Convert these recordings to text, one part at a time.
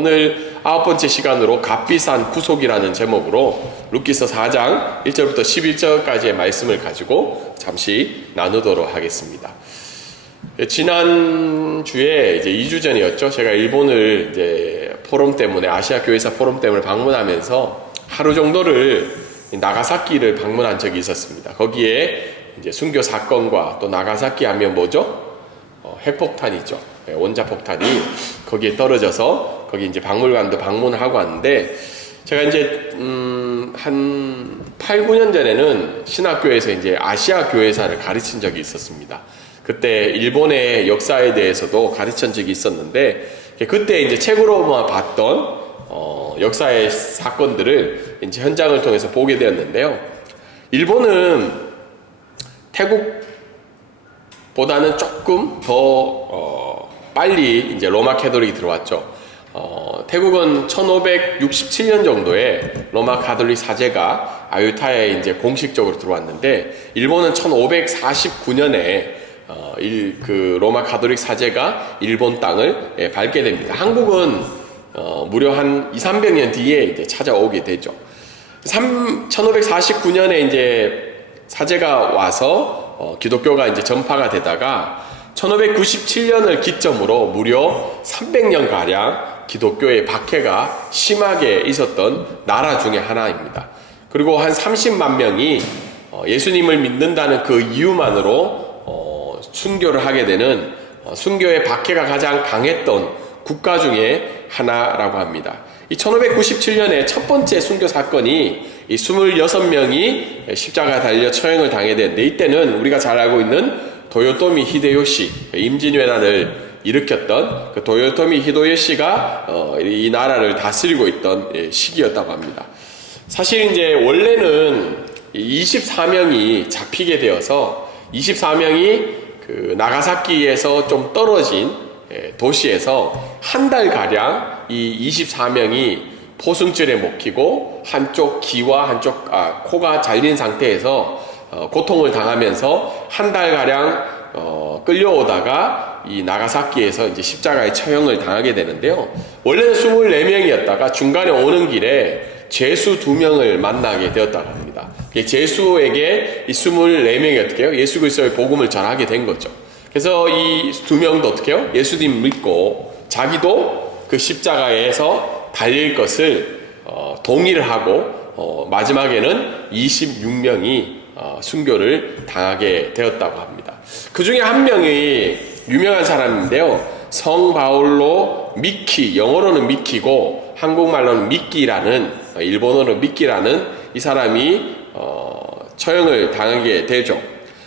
오늘 9번째 시간으로 값비싼 구속이라는 제목으로 룻기서 4장 1절부터 11절까지의 말씀을 가지고 잠시 나누도록 하겠습니다. 지난주에 이제 2주 전이었죠. 제가 일본을 이제 포럼 때문에, 아시아 교회사 포럼 때문에 방문하면서 하루 정도를 나가사키를 방문한 적이 있었습니다. 거기에 이제 순교 사건과 또 나가사키 하면 뭐죠? 핵폭탄이죠. 원자폭탄이 거기에 떨어져서 거기 이제 박물관도 방문을 하고 왔는데, 제가 이제 한 8, 9년 전에는 신학교에서 이제 아시아 교회사를 가르친 적이 있었습니다. 그때 일본의 역사에 대해서도 가르친 적이 있었는데, 그때 이제 책으로만 봤던 역사의 사건들을 이제 현장을 통해서 보게 되었는데요. 일본은 태국보다는 조금 더 빨리 이제 로마 카톨릭이 들어왔죠. 태국은 1567년 정도에 로마 카톨릭 사제가 아유타야에 이제 공식적으로 들어왔는데, 일본은 1549년에 그 로마 카톨릭 사제가 일본 땅을 밟게 됩니다. 한국은 무려 한 2, 300년 뒤에 이제 찾아오게 되죠. 1549년에 이제 사제가 와서 기독교가 이제 전파가 되다가 1597년을 기점으로 무려 300년가량 기독교의 박해가 심하게 있었던 나라 중에 하나입니다. 그리고 한 30만 명이 예수님을 믿는다는 그 이유만으로 순교를 하게 되는 순교의 박해가 가장 강했던 국가 중에 하나라고 합니다. 이 1597년에 첫 번째 순교 사건이 이 26명이 십자가에 달려 처형을 당하게 되는데, 이때는 우리가 잘 알고 있는 도요토미 히데요시, 임진왜란을 일으켰던 그 도요토미 히데요시가 이 나라를 다스리고 있던 시기였다고 합니다. 사실 이제 원래는 24명이 잡히게 되어서 24명이 그 나가사키에서 좀 떨어진 도시에서 한 달가량 이 24명이 포승줄에 먹히고 한쪽 귀와 한쪽 코가 잘린 상태에서 고통을 당하면서 한 달가량 끌려오다가 이 나가사키에서 이제 십자가에 처형을 당하게 되는데요. 원래는 24명이었다가 중간에 오는 길에 죄수 2명을 만나게 되었다고 합니다. 죄수에게 이 24명이 어떻게 해요? 예수 그리스도의 복음을 전하게 된 거죠. 그래서 이 2명도 어떻게 해요? 예수님 믿고 자기도 그 십자가에서 달릴 것을 동의를 하고 마지막에는 26명이 순교를 당하게 되었다고 합니다. 그 중에 한 명이 유명한 사람인데요. 성 바울로 미키, 영어로는 미키고 한국말로는 미끼라는, 일본어로 미끼라는 이 사람이 처형을 당하게 되죠.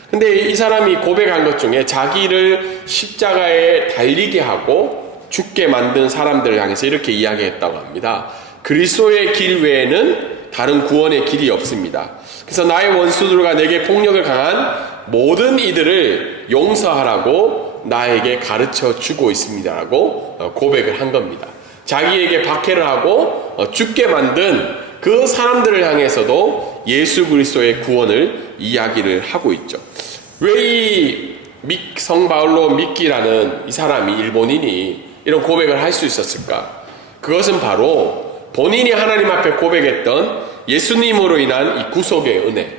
근데 이 사람이 고백한 것 중에 자기를 십자가에 달리게 하고 죽게 만든 사람들을 향해서 이렇게 이야기했다고 합니다. 그리스도의 길 외에는 다른 구원의 길이 없습니다. 그래서 나의 원수들과 내게 폭력을 강한 모든 이들을 용서하라고 나에게 가르쳐 주고 있습니다라고 고백을 한 겁니다. 자기에게 박해를 하고 죽게 만든 그 사람들을 향해서도 예수 그리스도의 구원을 이야기를 하고 있죠. 왜 이 성 바울로 미끼라는 이 사람이, 일본인이 이런 고백을 할 수 있었을까? 그것은 바로 본인이 하나님 앞에 고백했던 예수님으로 인한 이 구속의 은혜,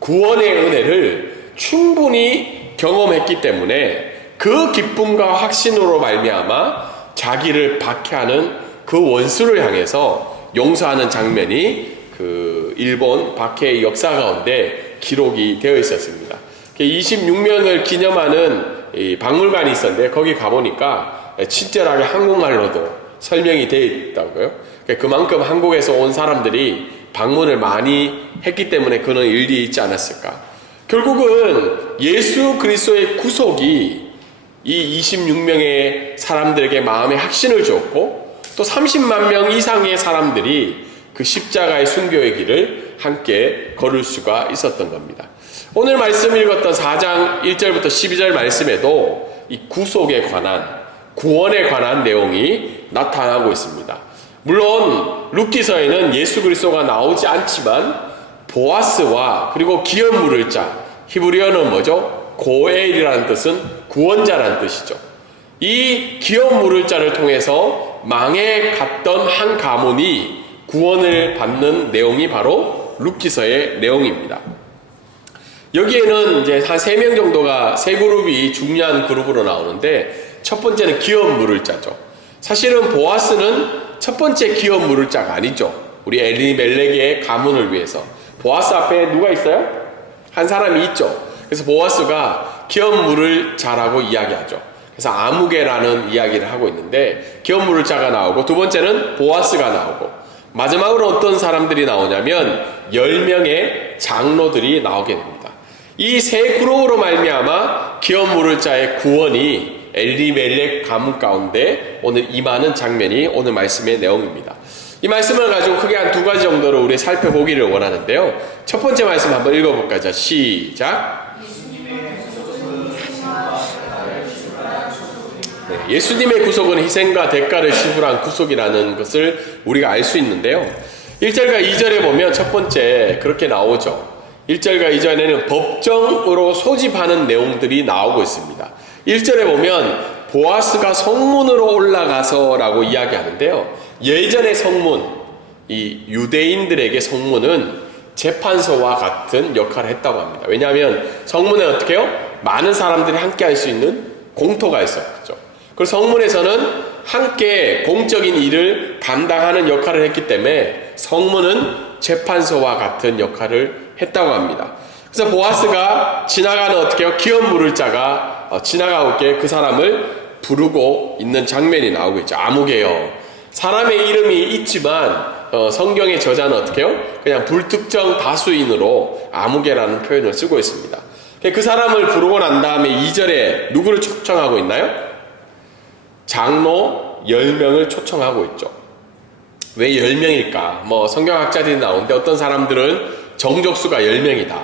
구원의 은혜를 충분히 경험했기 때문에 그 기쁨과 확신으로 말미암아 자기를 박해하는 그 원수를 향해서 용서하는 장면이 그 일본 박해의 역사 가운데 기록이 되어 있었습니다. 26명을 기념하는 이 박물관이 있었는데 거기 가보니까 친절하게 한국말로도 설명이 되어 있다고요. 그만큼 한국에서 온 사람들이 방문을 많이 했기 때문에 그런 일이 있지 않았을까. 결국은 예수 그리스도의 구속이 이 26명의 사람들에게 마음의 확신을 주었고, 또 30만 명 이상의 사람들이 그 십자가의 순교의 길을 함께 걸을 수가 있었던 겁니다. 오늘 말씀 읽었던 4장 1절부터 12절 말씀에도 이 구속에 관한, 구원에 관한 내용이 나타나고 있습니다. 물론 룻기서에는 예수 그리스도가 나오지 않지만 보아스와 그리고 기업 물을 자, 히브리어는 뭐죠? 고엘이라는 뜻은 구원자라는 뜻이죠. 이 기업 물을 자를 통해서 망해 갔던 한 가문이 구원을 받는 내용이 바로 룻기서의 내용입니다. 여기에는 이제 한 3명 정도가 3그룹이 중요한 그룹으로 나오는데, 첫 번째는 기업 물을 자죠. 사실은 보아스는 첫 번째 기업 물을 자가 아니죠. 우리 엘리멜렉의 가문을 위해서. 보아스 앞에 누가 있어요? 한 사람이 있죠. 그래서 보아스가 기업 물을 자라고 이야기하죠. 그래서 아무개라는 이야기를 하고 있는데, 기업 물을 자가 나오고, 두 번째는 보아스가 나오고, 마지막으로 어떤 사람들이 나오냐면 10명의 장로들이 나오게 됩니다. 이 세 그룹으로 말미암아 기업 물을 자의 구원이 엘리멜렉 가문 가운데 오늘 임하는 장면이 오늘 말씀의 내용입니다. 이 말씀을 가지고 크게 한 2가지 정도로 우리 살펴보기를 원하는데요. 첫 번째 말씀 한번 읽어볼까요? 자, 시작. 네, 예수님의 구속은 희생과 대가를 지불한 구속이라는 것을 우리가 알 수 있는데요. 1절과 2절에 보면 첫 번째 그렇게 나오죠. 1절과 2절에는 법정으로 소집하는 내용들이 나오고 있습니다. 1절에 보면 보아스가 성문으로 올라가서 라고 이야기하는데요. 예전의 성문, 이 유대인들에게 성문은 재판소와 같은 역할을 했다고 합니다. 왜냐하면 성문에 어떻게 해요? 많은 사람들이 함께 할 수 있는 공터가 있었죠. 그리고 성문에서는 함께 공적인 일을 감당하는 역할을 했기 때문에 성문은 재판소와 같은 역할을 했다고 합니다. 그래서 보아스가 지나가는 어떻게 해요? 기업 물을 자가 지나가고 있게 그 사람을 부르고 있는 장면이 나오고 있죠. 아무개요. 사람의 이름이 있지만 성경의 저자는 어떻게 해요? 그냥 불특정 다수인으로 아무개라는 표현을 쓰고 있습니다. 그 사람을 부르고 난 다음에 2절에 누구를 초청하고 있나요? 장로 10명을 초청하고 있죠. 왜 10명일까? 성경학자들이 나오는데 어떤 사람들은 정족수가 10명이다.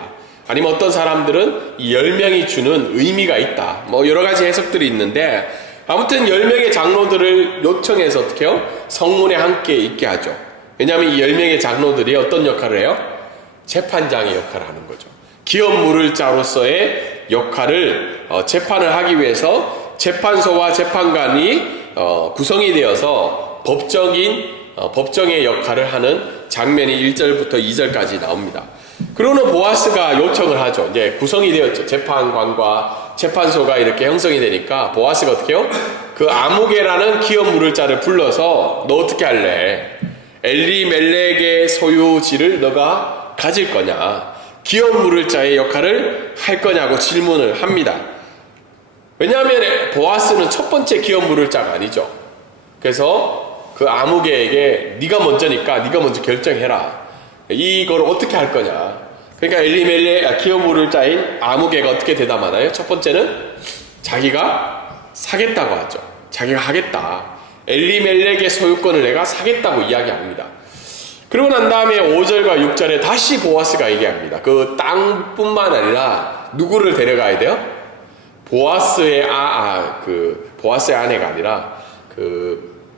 아니면 어떤 사람들은 이 10명이 주는 의미가 있다. 여러 가지 해석들이 있는데 아무튼 10명의 장로들을 요청해서 어떻게 해요? 성문에 함께 있게 하죠. 왜냐하면 이 10명의 장로들이 어떤 역할을 해요? 재판장의 역할을 하는 거죠. 기업 물을 자로서의 역할을 재판을 하기 위해서 재판소와 재판관이 구성이 되어서 법정의 역할을 하는 장면이 1절부터 2절까지 나옵니다. 그러고는 보아스가 요청을 하죠. 이제 구성이 되었죠. 재판관과 재판소가 이렇게 형성이 되니까 보아스가 어떻게 해요? 그 아무개라는 기업 물을 자를 불러서 너 어떻게 할래? 엘리멜렉의 소유지를 너가 가질 거냐? 기업 물을 자의 역할을 할 거냐고 질문을 합니다. 왜냐하면 보아스는 첫 번째 기업 물을 자가 아니죠. 그래서 그 아무개에게 네가 먼저니까 네가 먼저 결정해라. 이걸 어떻게 할 거냐. 그러니까 엘리멜렉 기업 물을 자인 아무개가 어떻게 대답하나요? 첫 번째는 자기가 사겠다고 하죠. 자기가 하겠다. 엘리멜렉의 소유권을 내가 사겠다고 이야기합니다. 그러고 난 다음에 5절과 6절에 다시 보아스가 얘기합니다. 그 땅뿐만 아니라 누구를 데려가야 돼요? 보아스의 보아스의 아내가 아니라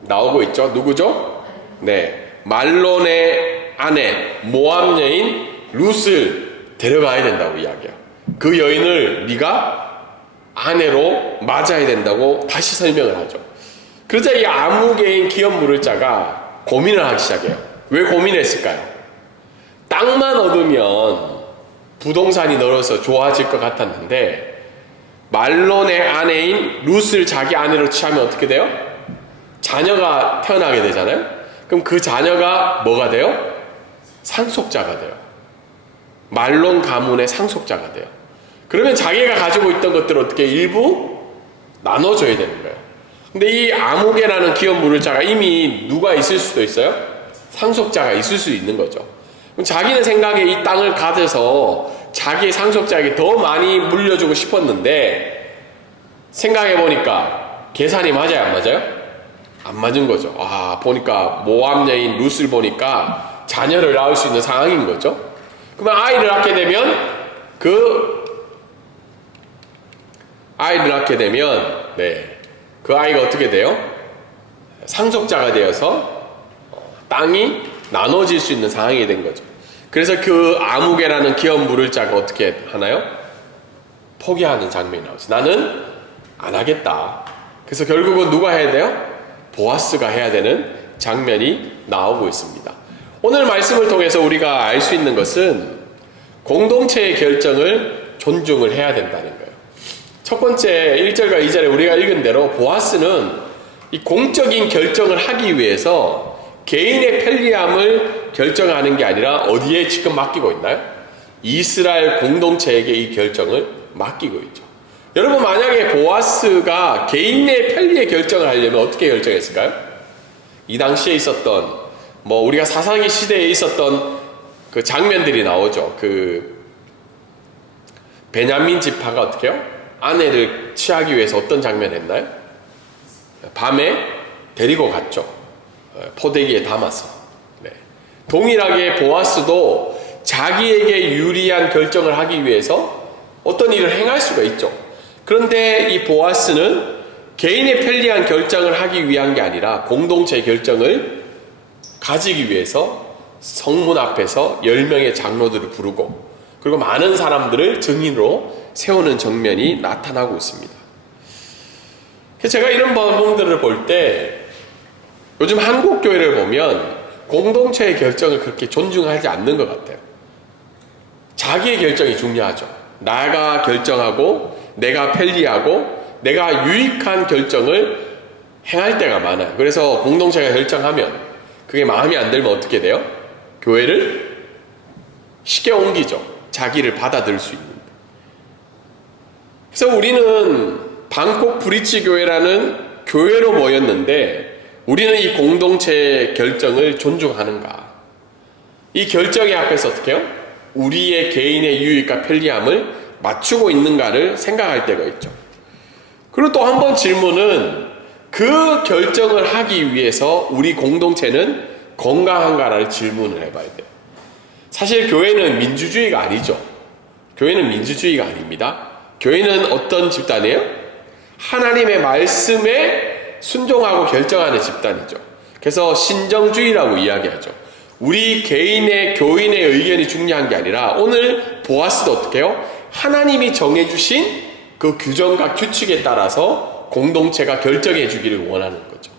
나오고 있죠. 누구죠? 네, 말론의 아내 모압 여인 룻을 데려가야 된다고 이야기해요. 그 여인을 네가 아내로 맞아야 된다고 다시 설명을 하죠. 그러자 이 아무개인 기업 물을 자가 고민을 하기 시작해요. 왜 고민했을까요? 땅만 얻으면 부동산이 늘어서 좋아질 것 같았는데 말론의 아내인 룻을 자기 아내로 취하면 어떻게 돼요? 자녀가 태어나게 되잖아요. 그럼 그 자녀가 뭐가 돼요? 상속자가 돼요. 말론 가문의 상속자가 돼요. 그러면 자기가 가지고 있던 것들을 어떻게 일부 나눠줘야 되는 거예요. 근데 이 아무개라는 기업 물을 자가 이미 누가 있을 수도 있어요? 상속자가 있을 수 있는 거죠. 그럼 자기는 생각에 이 땅을 가져서 자기의 상속자에게 더 많이 물려주고 싶었는데 생각해보니까 계산이 맞아요, 안 맞아요? 안 맞은 거죠. 보니까 모압 여인 룻을 보니까 자녀를 낳을 수 있는 상황인 거죠. 그러면 아이를 낳게 되면 그 아이가 어떻게 돼요? 상속자가 되어서 땅이 나눠질 수 있는 상황이 된 거죠. 그래서 그 아무개라는 기업 물을 자가 어떻게 하나요? 포기하는 장면이 나오죠. 나는 안 하겠다. 그래서 결국은 누가 해야 돼요? 보아스가 해야 되는 장면이 나오고 있습니다. 오늘 말씀을 통해서 우리가 알 수 있는 것은 공동체의 결정을 존중을 해야 된다는 거예요. 첫 번째 1절과 2절에 우리가 읽은 대로 보아스는 이 공적인 결정을 하기 위해서 개인의 편리함을 결정하는 게 아니라 어디에 지금 맡기고 있나요? 이스라엘 공동체에게 이 결정을 맡기고 있죠. 여러분, 만약에 보아스가 개인의 편리의 결정을 하려면 어떻게 결정했을까요? 이 당시에 있었던 우리가 사사기 시대에 있었던 그 장면들이 나오죠. 그 베냐민 지파가 어떻게 해요? 아내를 취하기 위해서 어떤 장면을 했나요? 밤에 데리고 갔죠. 포대기에 담아서. 네. 동일하게 보아스도 자기에게 유리한 결정을 하기 위해서 어떤 일을 행할 수가 있죠. 그런데 이 보아스는 개인의 편리한 결정을 하기 위한 게 아니라 공동체의 결정을 가지기 위해서 성문 앞에서 10명의 장로들을 부르고 그리고 많은 사람들을 증인으로 세우는 장면이 나타나고 있습니다. 제가 이런 부분들을 볼 때 요즘 한국 교회를 보면 공동체의 결정을 그렇게 존중하지 않는 것 같아요. 자기의 결정이 중요하죠. 나가 결정하고 내가 편리하고 내가 유익한 결정을 행할 때가 많아요. 그래서 공동체가 결정하면 그게 마음에 안 들면 어떻게 돼요? 교회를 쉽게 옮기죠. 자기를 받아들일 수 있는. 그래서 우리는 방콕 브릿지 교회라는 교회로 모였는데 우리는 이 공동체의 결정을 존중하는가? 이 결정의 앞에서 어떻게 해요? 우리의 개인의 유익과 편리함을 맞추고 있는가를 생각할 때가 있죠. 그리고 또 한 번 질문은 그 결정을 하기 위해서 우리 공동체는 건강한가를 질문을 해봐야 돼요. 사실 교회는 민주주의가 아니죠. 교회는 민주주의가 아닙니다. 교회는 어떤 집단이에요? 하나님의 말씀에 순종하고 결정하는 집단이죠. 그래서 신정주의라고 이야기하죠. 우리 개인의 교인의 의견이 중요한 게 아니라 오늘 보아스도 어떻게 해요? 하나님이 정해주신 그 규정과 규칙에 따라서 공동체가 결정해 주기를 원하는 거죠.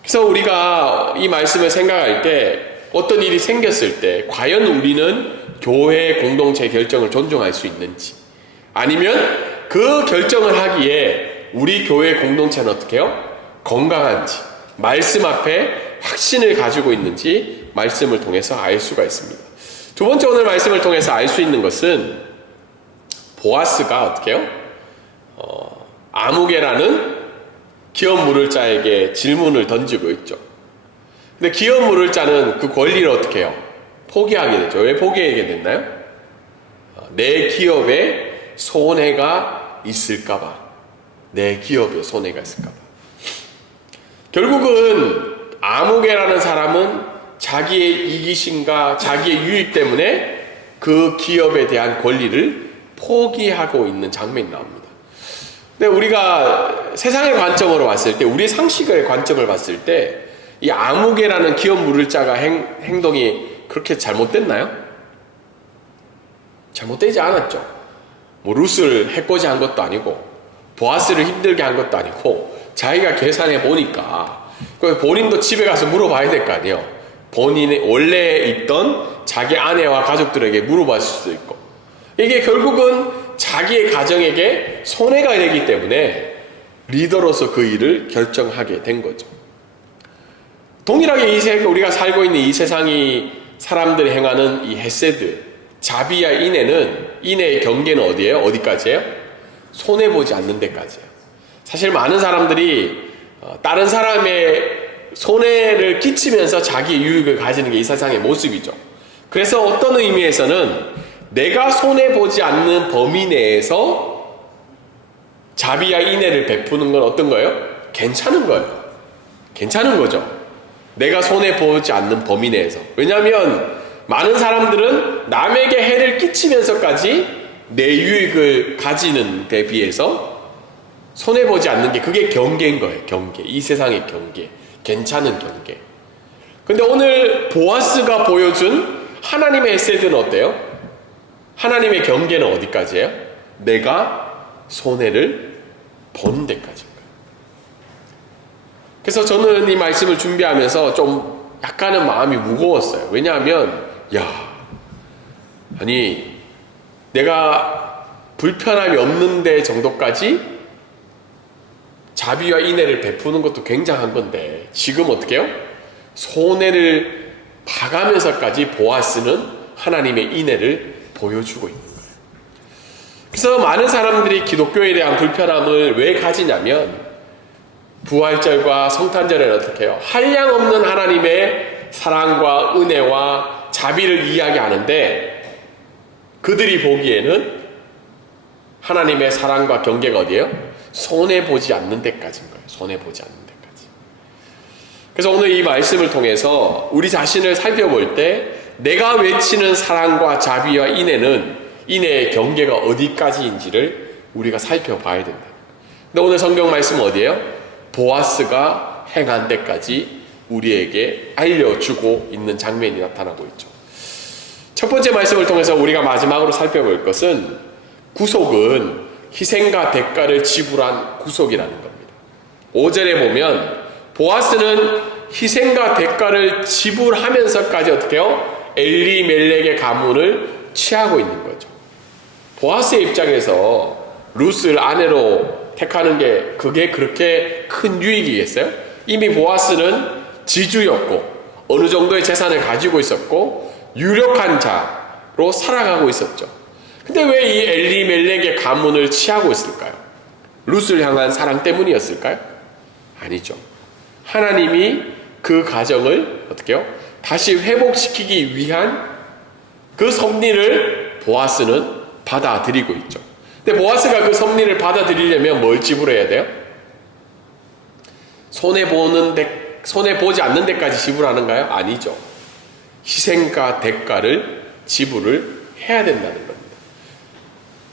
그래서 우리가 이 말씀을 생각할 때 어떤 일이 생겼을 때 과연 우리는 교회 공동체의 결정을 존중할 수 있는지, 아니면 그 결정을 하기에 우리 교회 공동체는 어떻게 해요? 건강한지, 말씀 앞에 확신을 가지고 있는지 말씀을 통해서 알 수가 있습니다. 두 번째, 오늘 말씀을 통해서 알 수 있는 것은 보아스가 어떻게 해요? 아무개라는 기업 물을 자에게 질문을 던지고 있죠. 근데 기업 물을 자는 그 권리를 어떻게 해요? 포기하게 되죠. 왜 포기하게 됐나요? 내 기업에 손해가 있을까봐. 내 기업에 손해가 있을까봐. 결국은 아무개라는 사람은 자기의 이기심과 자기의 유익 때문에 그 기업에 대한 권리를 포기하고 있는 장면이 나옵니다. 근데 우리가 세상의 관점으로 봤을 때, 우리의 상식의 관점을 봤을 때, 이 아무개라는 기업 물을 자가 행동이 그렇게 잘못됐나요? 잘못되지 않았죠. 루스를 해코지 한 것도 아니고, 보아스를 힘들게 한 것도 아니고, 자기가 계산해 보니까, 본인도 집에 가서 물어봐야 될 거 아니에요. 본인이 원래 있던 자기 아내와 가족들에게 물어봤을 수도 있고, 이게 결국은 자기의 가정에게 손해가 되기 때문에 리더로서 그 일을 결정하게 된 거죠. 동일하게 우리가 살고 있는 이 세상이 사람들이 행하는 이 헤세드, 자비와 인애의 경계는 어디예요? 어디까지예요? 손해보지 않는 데까지예요. 사실 많은 사람들이 다른 사람의 손해를 끼치면서 자기의 유익을 가지는 게 이 세상의 모습이죠. 그래서 어떤 의미에서는 내가 손해보지 않는 범위 내에서 자비와 인애를 베푸는 건 어떤 거예요? 괜찮은 거예요. 괜찮은 거죠. 내가 손해보지 않는 범위 내에서. 왜냐하면 많은 사람들은 남에게 해를 끼치면서까지 내 유익을 가지는 데 비해서 손해보지 않는 게, 그게 경계인 거예요. 경계. 이 세상의 경계. 괜찮은 경계. 근데 오늘 보아스가 보여준 하나님의 헤세드는 어때요? 하나님의 경계는 어디까지예요? 내가 손해를 보는 데까지인 거예요. 그래서 저는 이 말씀을 준비하면서 좀 약간은 마음이 무거웠어요. 왜냐하면 아니 내가 불편함이 없는데 정도까지 자비와 인애를 베푸는 것도 굉장한 건데 지금 어떻게 해요? 손해를 봐가면서까지 보아스는 하나님의 인애를 보여주고 있는 거예요. 그래서 많은 사람들이 기독교에 대한 불편함을 왜 가지냐면 부활절과 성탄절에는 어떻게 해요? 한량없는 하나님의 사랑과 은혜와 자비를 이야기하는데 그들이 보기에는 하나님의 사랑과 경계가 어디예요? 손해보지 않는 데까지인 거예요. 손해보지 않는 데까지. 그래서 오늘 이 말씀을 통해서 우리 자신을 살펴볼 때 내가 외치는 사랑과 자비와 인애의 경계가 어디까지인지를 우리가 살펴봐야 된다. 근데 오늘 성경 말씀은 어디예요? 보아스가 행한 데까지 우리에게 알려주고 있는 장면이 나타나고 있죠. 첫 번째 말씀을 통해서 우리가 마지막으로 살펴볼 것은 구속은 희생과 대가를 지불한 구속이라는 겁니다. 5절에 보면 보아스는 희생과 대가를 지불하면서까지 어떻게 해요? 엘리멜렉의 가문을 취하고 있는 거죠. 보아스의 입장에서 룻을 아내로 택하는 게 그게 그렇게 큰 유익이겠어요? 이미 보아스는 지주였고 어느 정도의 재산을 가지고 있었고 유력한 자로 살아가고 있었죠. 근데 왜 이 엘리멜렉의 가문을 취하고 있을까요? 룻을 향한 사랑 때문이었을까요? 아니죠. 하나님이 그 가정을 어떻게 해요? 다시 회복시키기 위한 그 섭리를 보아스는 받아들이고 있죠. 근데 보아스가 그 섭리를 받아들이려면 뭘 지불해야 돼요? 손해보지 않는 데까지 지불하는가요? 아니죠. 희생과 대가를 지불을 해야 된다는 겁니다.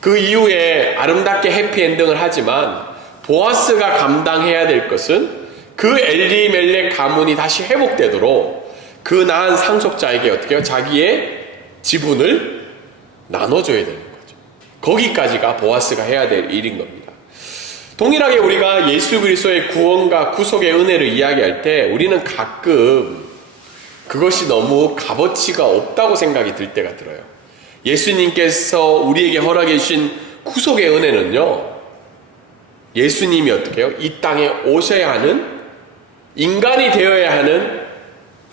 그 이후에 아름답게 해피엔딩을 하지만 보아스가 감당해야 될 것은 그 엘리멜렉 가문이 다시 회복되도록 그 낳은 상속자에게 어떻게 해요? 자기의 지분을 나눠줘야 되는 거죠. 거기까지가 보아스가 해야 될 일인 겁니다. 동일하게 우리가 예수 그리스도의 구원과 구속의 은혜를 이야기할 때 우리는 가끔 그것이 너무 값어치가 없다고 생각이 들 때가 들어요. 예수님께서 우리에게 허락해 주신 구속의 은혜는요, 예수님이 어떻게 해요? 이 땅에 오셔야 하는, 인간이 되어야 하는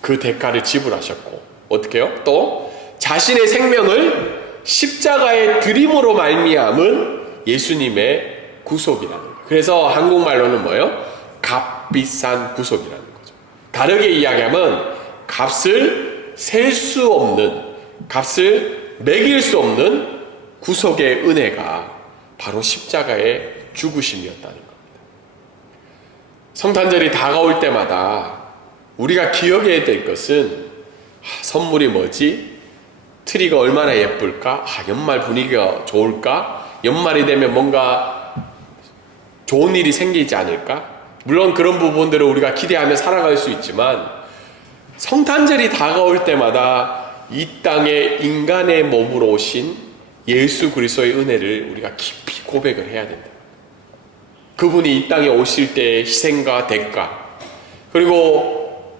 그 대가를 지불하셨고, 어떻게 해요? 또 자신의 생명을 십자가에 드림으로 말미암은 예수님의 구속이라는 거예요. 그래서 한국말로는 뭐예요? 값비싼 구속이라는 거죠. 다르게 이야기하면 값을 셀 수 없는, 값을 매길 수 없는 구속의 은혜가 바로 십자가의 죽으심이었다는 겁니다. 성탄절이 다가올 때마다 우리가 기억해야 될 것은 선물이 뭐지? 트리가 얼마나 예쁠까? 연말 분위기가 좋을까? 연말이 되면 뭔가 좋은 일이 생기지 않을까? 물론 그런 부분들을 우리가 기대하며 살아갈 수 있지만 성탄절이 다가올 때마다 이 땅에 인간의 몸으로 오신 예수 그리스도의 은혜를 우리가 깊이 고백을 해야 된다. 그분이 이 땅에 오실 때의 희생과 대가, 그리고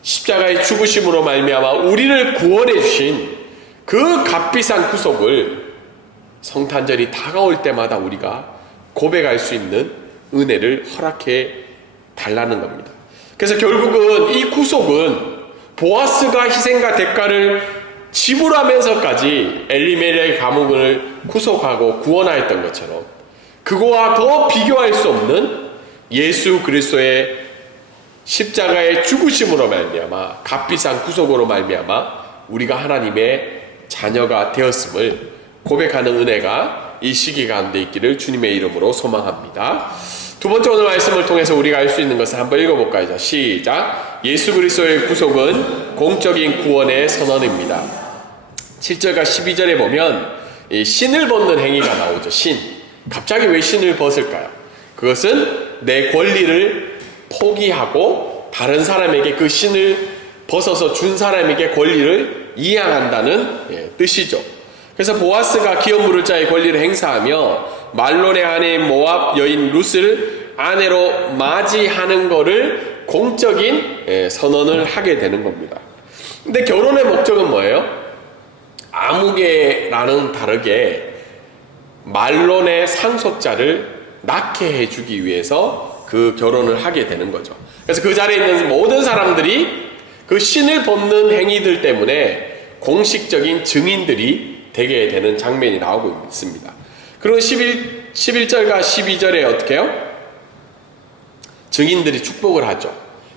십자가의 죽으심으로 말미암아 우리를 구원해 주신 그 값비싼 구속을 성탄절이 다가올 때마다 우리가 고백할 수 있는 은혜를 허락해 달라는 겁니다. 그래서 결국은 이 구속은 보아스가 희생과 대가를 지불하면서까지 엘리멜렉의 가문을 구속하고 구원하였던 것처럼 그거와 더 비교할 수 없는 예수 그리스도의 십자가의 죽으심으로 말미암아 값비싼 구속으로 말미암아 우리가 하나님의 자녀가 되었음을 고백하는 은혜가 이 시기 가운데 있기를 주님의 이름으로 소망합니다. 두 번째 오늘 말씀을 통해서 우리가 알 수 있는 것을 한번 읽어볼까요? 시작. 예수 그리스도의 구속은 공적인 구원의 선언입니다. 7절과 12절에 보면 이 신을 벗는 행위가 나오죠. 신. 갑자기 왜 신을 벗을까요? 그것은 내 권리를 포기하고 다른 사람에게 그 신을 벗어서 준 사람에게 권리를 이양한다는 뜻이죠. 그래서 보아스가 기업 물을 자의 권리를 행사하며 말론의 아내인 모압 여인 룻을 아내로 맞이하는 것을 공적인 선언을 하게 되는 겁니다. 근데 결혼의 목적은 뭐예요? 아무개라는 다르게 말론의 상속자를 낳게 해주기 위해서 그 결혼을 하게 되는 거죠. 그래서 그 자리에 있는 모든 사람들이 그 신을 벗는 행위들 때문에 공식적인 증인들이 되게 되는 장면이 나오고 있습니다. 그리고 11절과 12절에 어떻게 해요? 증인들이 축복을 하죠.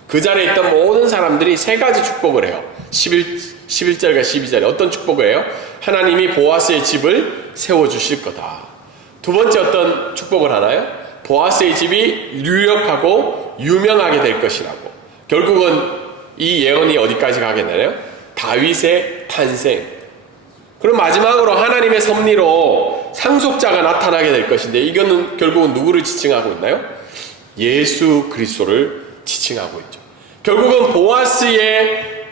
그 자리에 있던 모든 사람들이 세 가지 축복을 해요. 11절과 12절에 어떤 축복을 해요? 하나님이 보아스의 집을 세워주실 거다. 두 번째 어떤 축복을 하나요? 보아스의 집이 유력하고 유명하게 될 것이라고. 결국은 이 예언이 어디까지 가게 되나요? 다윗의 탄생. 그럼 마지막으로 하나님의 섭리로 상속자가 나타나게 될 것인데, 이거는 결국은 누구를 지칭하고 있나요? 예수 그리스도를 지칭하고 있죠. 결국은 보아스의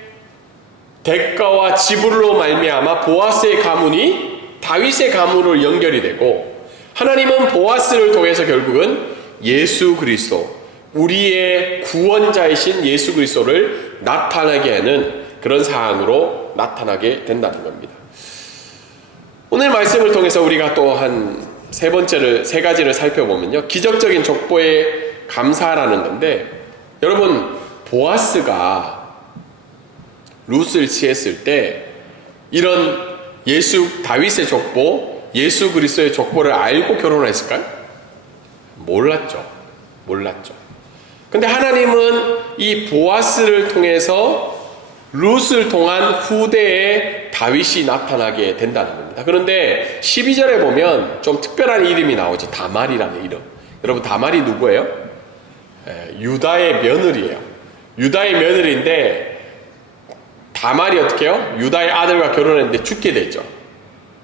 대가와 지불로 말미암아 보아스의 가문이 다윗의 가문으로 연결이 되고, 하나님은 보아스를 통해서 결국은 예수 그리스도, 우리의 구원자이신 예수 그리스도를 나타나게 하는 그런 사항으로 나타나게 된다는 겁니다. 오늘 말씀을 통해서 우리가 또 세 가지를 살펴보면요, 기적적인 족보에 감사라는 건데, 여러분, 보아스가 룻을 취했을 때 이런 다윗의 족보, 예수 그리스도의 족보를 알고 결혼을 했을까요? 몰랐죠. 근데 하나님은 이 보아스를 통해서 룻을 통한 후대에 다윗이 나타나게 된다는 겁니다. 그런데 12절에 보면 좀 특별한 이름이 나오죠. 다말이라는 이름. 여러분, 다말이 누구예요? 유다의 며느리예요. 유다의 며느리인데, 다말이 어떻게 해요? 유다의 아들과 결혼했는데 죽게 되죠.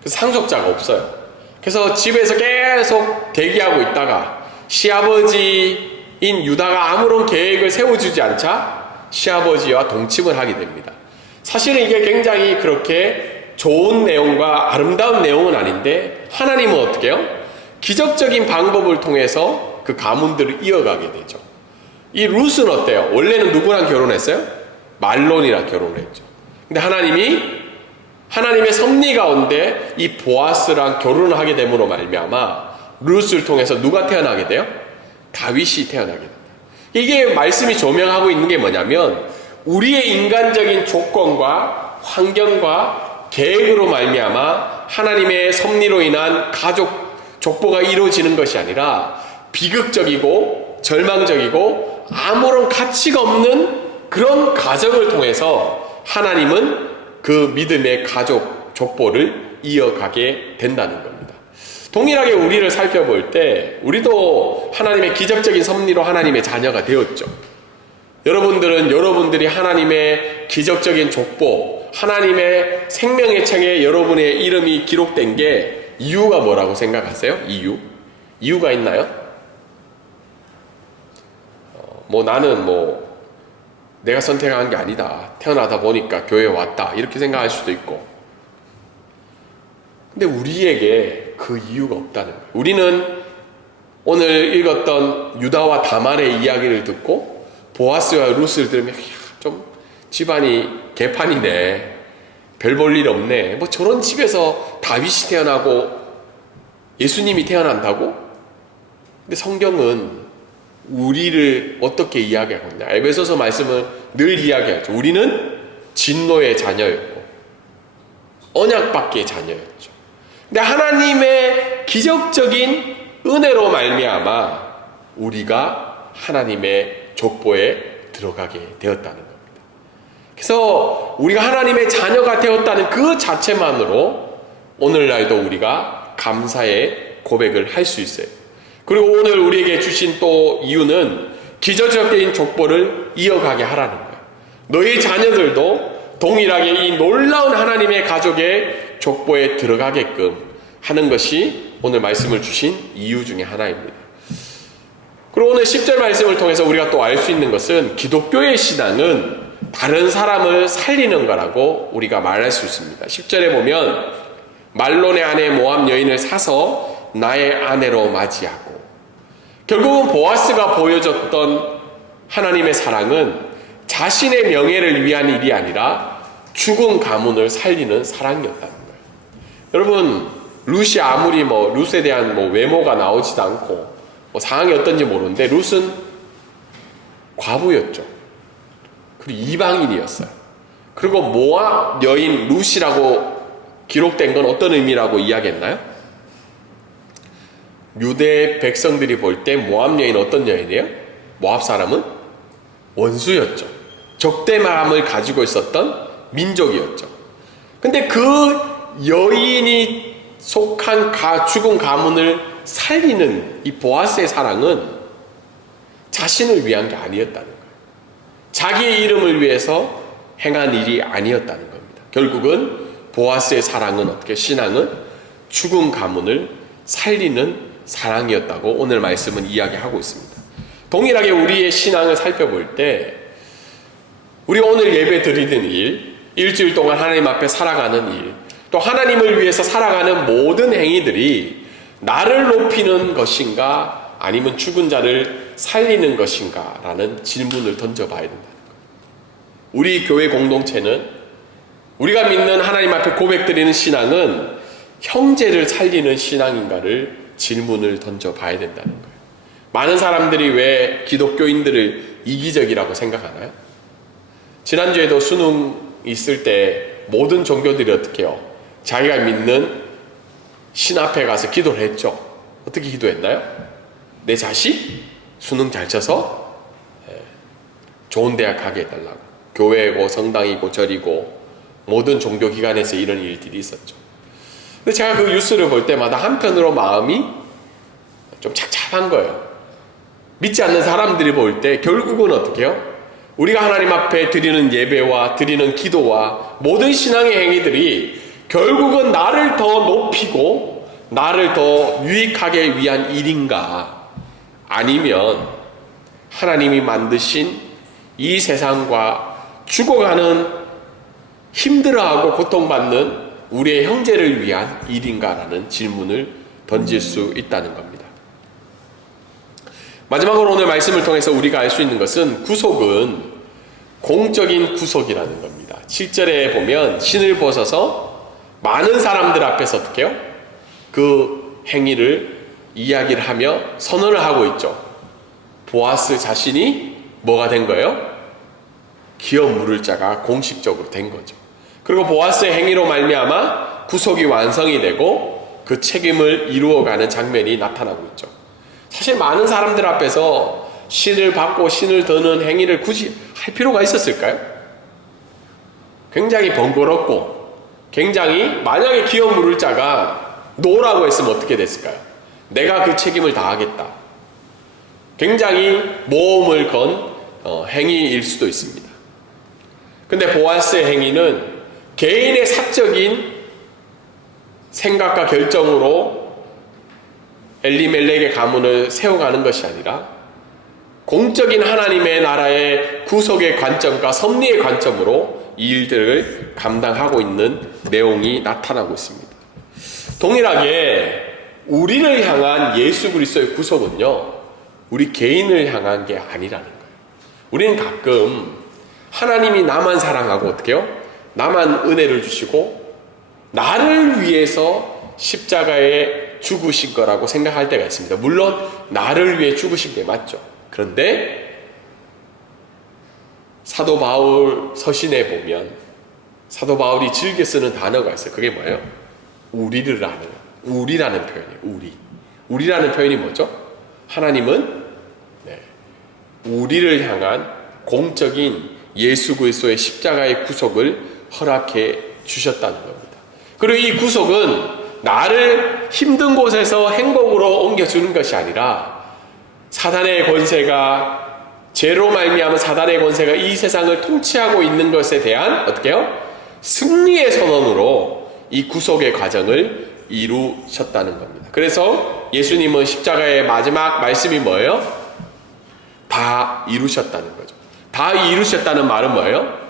그래서 상속자가 없어요. 그래서 집에서 계속 대기하고 있다가 시아버지인 유다가 아무런 계획을 세워주지 않자 시아버지와 동침을 하게 됩니다. 사실은 이게 굉장히 그렇게 좋은 내용과 아름다운 내용은 아닌데, 하나님은 어떻게 해요? 기적적인 방법을 통해서 그 가문들을 이어가게 되죠. 이 룻은 어때요? 원래는 누구랑 결혼했어요? 말론이랑 결혼을 했죠. 근데 하나님의 섭리 가운데 이 보아스랑 결혼을 하게 됨으로 말미암아 룻을 통해서 누가 태어나게 돼요? 다윗이 태어나게 됩니다. 이게 말씀이 조명하고 있는 게 뭐냐면, 우리의 인간적인 조건과 환경과 계획으로 말미암아 하나님의 섭리로 인한 족보가 이루어지는 것이 아니라 비극적이고 절망적이고 아무런 가치가 없는 그런 가정을 통해서 하나님은 그 믿음의 가족 족보를 이어가게 된다는 겁니다. 동일하게 우리를 살펴볼 때 우리도 하나님의 기적적인 섭리로 하나님의 자녀가 되었죠. 여러분들이 하나님의 기적적인 족보, 하나님의 생명의 책에 여러분의 이름이 기록된 게 이유가 뭐라고 생각하세요? 이유가 있나요? 나는 내가 선택한 게 아니다. 태어나다 보니까 교회에 왔다. 이렇게 생각할 수도 있고. 근데 우리에게 그 이유가 없다는 거예요. 우리는 오늘 읽었던 유다와 다말의 이야기를 듣고 보아스와 룻을 들으면 좀 집안이 개판이네. 별 볼 일 없네. 저런 집에서 다윗이 태어나고 예수님이 태어난다고? 근데 성경은 우리를 어떻게 이야기하고 있냐. 에베소서 말씀은 늘 이야기하죠. 우리는 진노의 자녀였고 언약밖의 자녀였죠. 근데 하나님의 기적적인 은혜로 말미암아 우리가 하나님의 족보에 들어가게 되었다는 겁니다. 그래서 우리가 하나님의 자녀가 되었다는 그 자체만으로 오늘날도 우리가 감사의 고백을 할 수 있어요. 그리고 오늘 우리에게 주신 또 이유는 기적적인 족보를 이어가게 하라는 거예요. 너희 자녀들도 동일하게 이 놀라운 하나님의 가족의 족보에 들어가게끔 하는 것이 오늘 말씀을 주신 이유 중에 하나입니다. 그리고 오늘 10절 말씀을 통해서 우리가 또 알 수 있는 것은 기독교의 신앙은 다른 사람을 살리는 거라고 우리가 말할 수 있습니다. 10절에 보면 말론의 아내 모압 여인을 사서 나의 아내로 맞이하고, 결국은 보아스가 보여줬던 하나님의 사랑은 자신의 명예를 위한 일이 아니라 죽은 가문을 살리는 사랑이었다는 거예요. 여러분, 룻이 아무리 룻에 대한 외모가 나오지도 않고 상황이 어떤지 모르는데 룻은 과부였죠. 그리고 이방인이었어요. 그리고 모압 여인 룻이라고 기록된 건 어떤 의미라고 이야기했나요? 유대 백성들이 볼 때 모압 여인 어떤 여인이에요? 모압 사람은 원수였죠. 적대감을 가지고 있었던 민족이었죠. 근데 그 여인이 속한 죽은 가문을 살리는 이 보아스의 사랑은 자신을 위한 게 아니었다는 거예요. 자기의 이름을 위해서 행한 일이 아니었다는 겁니다. 결국은 보아스의 사랑은 신앙은 죽은 가문을 살리는 사랑이었다고 오늘 말씀은 이야기하고 있습니다. 동일하게 우리의 신앙을 살펴볼 때 우리 오늘 예배 드리는 일, 일주일 동안 하나님 앞에 살아가는 일, 또 하나님을 위해서 살아가는 모든 행위들이 나를 높이는 것인가 아니면 죽은 자를 살리는 것인가 라는 질문을 던져봐야 된다는 거예요. 우리 교회 공동체는 우리가 믿는 하나님 앞에 고백드리는 신앙은 형제를 살리는 신앙인가를 질문을 던져봐야 된다는 거예요. 많은 사람들이 왜 기독교인들을 이기적이라고 생각하나요? 지난주에도 수능 있을 때 모든 종교들이 어떻게 해요? 자기가 믿는 신 앞에 가서 기도를 했죠. 어떻게 기도했나요? 내 자식 수능 잘 쳐서 좋은 대학 가게 해달라고. 교회고 성당이고 절이고 모든 종교기관에서 이런 일들이 있었죠. 근데 제가 그 뉴스를 볼 때마다 한편으로 마음이 좀 착잡한 거예요. 믿지 않는 사람들이 볼 때 결국은 어떻게 해요? 우리가 하나님 앞에 드리는 예배와 드리는 기도와 모든 신앙의 행위들이 결국은 나를 더 높이고 나를 더 유익하게 위한 일인가? 아니면 하나님이 만드신 이 세상과 죽어가는 힘들어하고 고통받는 우리의 형제를 위한 일인가라는 질문을 던질 수 있다는 겁니다. 마지막으로 오늘 말씀을 통해서 우리가 알 수 있는 것은 구속은 공적인 구속이라는 겁니다. 7절에 보면 신을 벗어서 많은 사람들 앞에서 어떻게 해요? 그 행위를 이야기를 하며 선언을 하고 있죠. 보아스 자신이 뭐가 된 거예요? 기업 물을 자가 공식적으로 된 거죠. 그리고 보아스의 행위로 말미암아 구속이 완성이 되고 그 책임을 이루어가는 장면이 나타나고 있죠. 사실 많은 사람들 앞에서 신을 받고 신을 드는 행위를 굳이 할 필요가 있었을까요? 굉장히 번거롭고 굉장히 만약에 기업 물을 자가 노라고 했으면 어떻게 됐을까요? 내가 그 책임을 다하겠다. 굉장히 모험을 건 행위일 수도 있습니다. 근데 보아스의 행위는 개인의 사적인 생각과 결정으로 엘리멜렉의 가문을 세워가는 것이 아니라 공적인 하나님의 나라의 구속의 관점과 섭리의 관점으로 이 일들을 감당하고 있는 내용이 나타나고 있습니다. 동일하게 우리를 향한 예수 그리스도의 구속은요, 우리 개인을 향한 게 아니라는 거예요. 우리는 가끔 하나님이 나만 사랑하고 어떻게 해요? 나만 은혜를 주시고 나를 위해서 십자가에 죽으신 거라고 생각할 때가 있습니다. 물론 나를 위해 죽으신 게 맞죠. 그런데 사도 바울 서신에 보면 사도 바울이 즐겨 쓰는 단어가 있어요. 그게 뭐예요? 우리라는 표현이에요. 우리라는 표현이 뭐죠? 하나님은 우리를 향한 공적인 예수 그리스도의 십자가의 구속을 허락해 주셨다는 겁니다. 그리고 이 구속은 나를 힘든 곳에서 행복으로 옮겨주는 것이 아니라 사단의 권세가 죄로 말미암은 사단의 권세가 이 세상을 통치하고 있는 것에 대한 어떻게 해요? 승리의 선언으로 이 구속의 과정을 이루셨다는 겁니다. 그래서 예수님은 십자가의 마지막 말씀이 뭐예요? 다 이루셨다는 거죠. 다 이루셨다는 말은 뭐예요?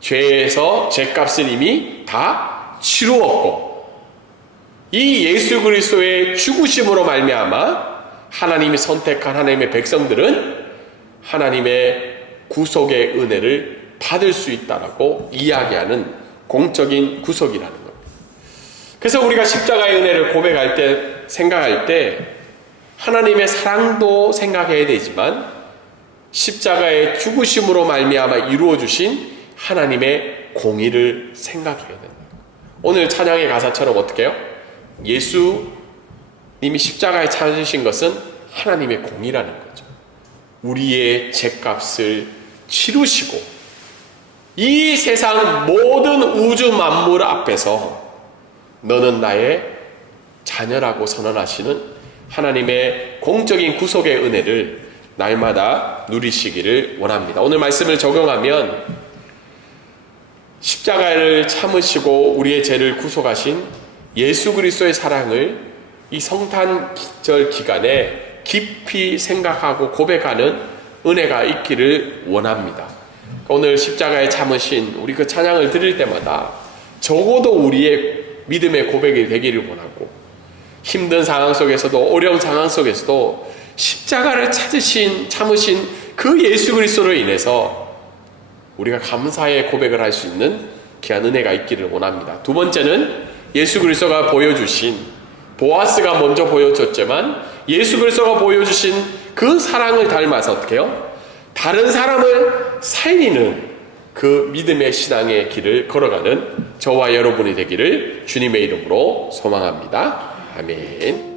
죄에서 죄값을 이미 다 치루었고 이 예수 그리스도의 죽으심으로 말미암아 하나님이 선택한 하나님의 백성들은 하나님의 구속의 은혜를 받을 수 있다라고 이야기하는 공적인 구속이라는 겁니다. 그래서 우리가 십자가의 은혜를 고백할 때, 생각할 때 하나님의 사랑도 생각해야 되지만 십자가의 죽으심으로 말미암아 이루어 주신 하나님의 공의를 생각해야 된다. 오늘 찬양의 가사처럼 어떻게 해요? 예수님이 십자가에 찾으신 것은 하나님의 공의라는 거죠. 우리의 죄값을 치르시고 이 세상 모든 우주 만물 앞에서 너는 나의 자녀라고 선언하시는 하나님의 공적인 구속의 은혜를 날마다 누리시기를 원합니다. 오늘 말씀을 적용하면 십자가를 참으시고 우리의 죄를 구속하신 예수 그리스도의 사랑을 이 성탄절 기간에 깊이 생각하고 고백하는 은혜가 있기를 원합니다. 오늘 십자가에 참으신 우리 그 찬양을 드릴 때마다 적어도 우리의 믿음의 고백이 되기를 원하고 힘든 상황 속에서도 어려운 상황 속에서도 십자가를 참으신 그 예수 그리스도로 인해서 우리가 감사의 고백을 할 수 있는 귀한 은혜가 있기를 원합니다. 두 번째는 예수 그리스도가 보여주신, 보아스가 먼저 보여줬지만 예수 그리스도가 보여주신 그 사랑을 닮아서 어떻게 해요? 다른 사람을 살리는 그 믿음의 신앙의 길을 걸어가는 저와 여러분이 되기를 주님의 이름으로 소망합니다. 아멘.